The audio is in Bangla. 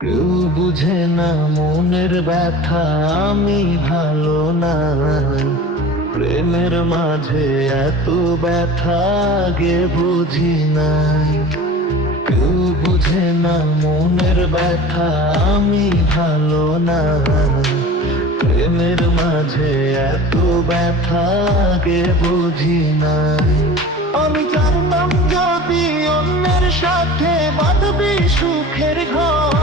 কেউ বুঝে না মনের ব্যথা, আমি ভালো নাই। প্রেমের মাঝে এত ব্যথা আগে বুঝি নাই। কেউ বুঝে না মনের ব্যথা, আমি ভালো নাই। প্রেমের মাঝে এত ব্যথা আগে বুঝি নাই। আমি জানতাম যদি অন্যের সাথে বাঁধবি সুখের ঘর,